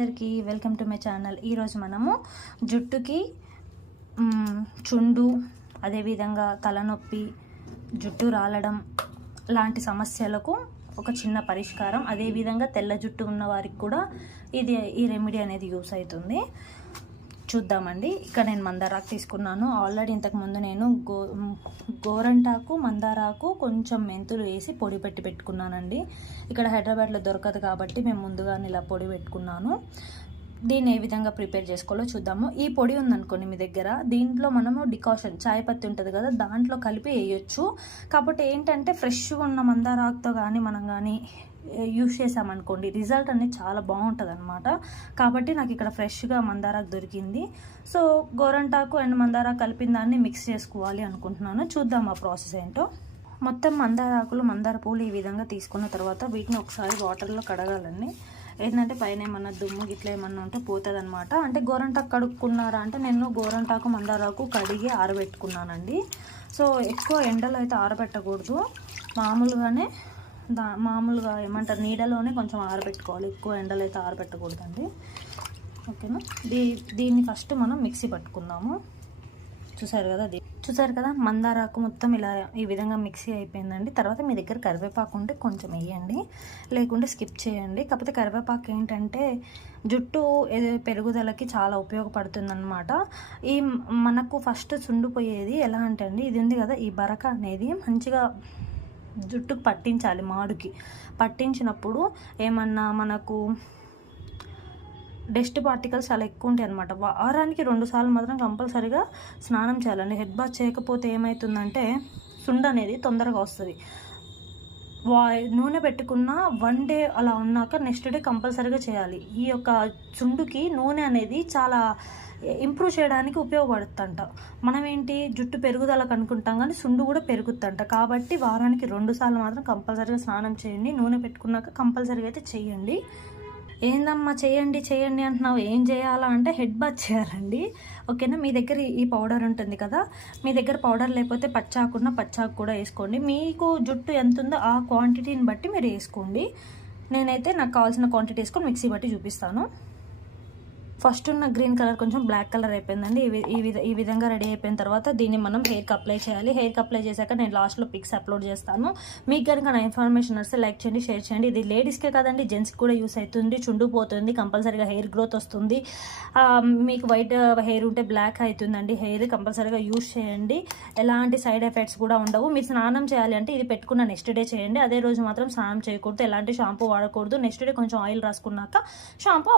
అందరికీ welcome to my channel. ఈరోజు మనము జుట్టుకి చుండు, అదేవిధంగా తలనొప్పి, జుట్టు రాలడం లాంటి సమస్యలకు ఒక చిన్న పరిష్కారం. అదేవిధంగా తెల్ల జుట్టు ఉన్న వారికి కూడా ఈ రెమెడీ అనేది యూస్ అవుతుంది. చూద్దామండి. ఇక్కడ నేను మందారాకు తీసుకున్నాను. ఆల్రెడీ ఇంతకుముందు నేను గోరంటాకు, మందారాకు, కొంచెం మెంతులు వేసి పొడి పెట్టుకున్నానండి. ఇక్కడ హైదరాబాద్లో దొరకదు కాబట్టి మేము ముందుగానే ఇలా పొడి పెట్టుకున్నాను. దీన్ని ఏ విధంగా ప్రిపేర్ చేసుకోవాలో చూద్దాము. ఈ పొడి ఉందనుకోండి మీ దగ్గర, దీంట్లో మనము డికాషన్ చాయ్ పత్తి ఉంటుంది కదా, దాంట్లో కలిపి వేయొచ్చు. కాబట్టి ఏంటంటే ఫ్రెష్గా ఉన్న మందారాకుతో కానీ మనం కానీ యూస్ చేసామనుకోండి, రిజల్ట్ అనేది చాలా బాగుంటుంది అనమాట. కాబట్టి నాకు ఇక్కడ ఫ్రెష్గా మందారాకు దొరికింది. సో గోరంటాకు అండ్ మందారాకు కలిపిన దాన్ని మిక్స్ చేసుకోవాలి అనుకుంటున్నాను. చూద్దాం ఆ ప్రాసెస్ ఏంటో. మొత్తం మందారాకులు, మందార పూలు ఈ విధంగా తీసుకున్న తర్వాత వీటిని ఒకసారి వాటర్లో కడగాలండి. ఏంటంటే పైన ఏమన్నా దుమ్ము గిట్లా ఏమన్నా ఉంటే పోతుంది అనమాట. అంటే గోరంటాకు కడుక్కున్నారా అంటే నేను గోరంటాకు, మందారాకు కడిగి ఆరబెట్టుకున్నానండి. సో ఎక్కువ ఎండలో అయితే ఆరబెట్టకూడదు, మామూలుగా ఏమంటారు నీడలోనే కొంచెం ఆరబెట్టుకోవాలి. ఎక్కువ ఎండలు అయితే ఆరబెట్టకూడదండి. ఓకేనా. దీన్ని ఫస్ట్ మనం మిక్సీ పట్టుకుందాము. చూసారు కదా మందారాకు మొత్తం ఇలా ఈ విధంగా మిక్సీ అయిపోయిందండి. తర్వాత మీ దగ్గర కరివేపాకు ఉంటే కొంచెం వేయండి, లేకుంటే స్కిప్ చేయండి. కాకపోతే కరివేపాకు ఏంటంటే జుట్టు పెరుగుదలకి చాలా ఉపయోగపడుతుంది అనమాట. మనకు ఫస్ట్ చుండిపోయేది ఎలా అంటే అండి, ఇది ఉంది కదా, ఈ బరక అనేది మంచిగా జుట్టుకు పట్టించాలి. మాడుకి పట్టించినప్పుడు ఏమన్నా మనకు డస్ట్ పార్టికల్స్ చాలా ఎక్కువ ఉంటాయి అనమాట. వారానికి 2 సార్లు మాత్రం కంపల్సరీగా స్నానం చేయాలండి. హెడ్ బాత్ చేయకపోతే ఏమవుతుందంటే సుండ అనేది తొందరగా వస్తుంది. నూనె పెట్టుకున్న 1 డే అలా ఉన్నాక నెక్స్ట్ డే కంపల్సరీగా చేయాలి. ఈ యొక్క చుండుకి నూనె అనేది చాలా ఇంప్రూవ్ చేయడానికి ఉపయోగపడుతుంట. మనం ఏంటి జుట్టు పెరుగుదలకు అనుకుంటాం కానీ సుండు కూడా పెరుగుతుంట. కాబట్టి వారానికి 2 సార్లు మాత్రం కంపల్సరీగా స్నానం చేయండి. నూనె పెట్టుకున్నాక కంపల్సరీగా అయితే చేయండి. ఏందమ్మా చేయండి అంటున్నావు, ఏం చేయాలా అంటే హెడ్ బాత్ చేయాలండి. ఓకేనా. మీ దగ్గర ఈ పౌడర్ ఉంటుంది కదా, మీ దగ్గర పౌడర్ లేకపోతే పచ్చాకు కూడా వేసుకోండి. మీకు జుట్టు ఎంత ఉందో ఆ క్వాంటిటీని బట్టి మీరు వేసుకోండి. నేనైతే నాకు కావాల్సిన క్వాంటిటీ వేసుకొని మిక్సీ బట్టి చూపిస్తాను. ఫస్ట్ ఉన్న గ్రీన్ కలర్ కొంచెం బ్లాక్ కలర్ అయిపోయిందండి. ఈ విధంగా రెడీ అయిపోయిన తర్వాత దీన్ని మనం హెయిర్కి అప్లై చేయాలి. హెయిర్కి అప్లై చేశాక నేను లాస్ట్లో పిక్స్ అప్లోడ్ చేస్తాను. మీకు కనుక నా ఇన్ఫర్మేషన్ వస్తే లైక్ చేయండి, షేర్ చేయండి. ఇది లేడీస్కే కదండి, జెంట్స్కి కూడా యూస్ అవుతుంది. చుండు పోతుంది, కంపల్సరీగా హెయిర్ గ్రోత్ వస్తుంది. మీకు వైట్ హెయిర్ ఉంటే బ్లాక్ అవుతుందండి హెయిర్. కంపల్సరీగా యూస్ చేయండి. ఎలాంటి సైడ్ ఎఫెక్ట్స్ కూడా ఉండవు. మీరు స్నానం చేయాలి అంటే ఇది పెట్టుకున్న నెక్స్ట్ డే చేయండి. అదే రోజు మాత్రం స్నానం చేయకూడదు, ఎలాంటి షాంపూ వాడకూడదు. నెక్స్ట్ డే కొంచెం ఆయిల్ రాసుకున్నాక షాంపూ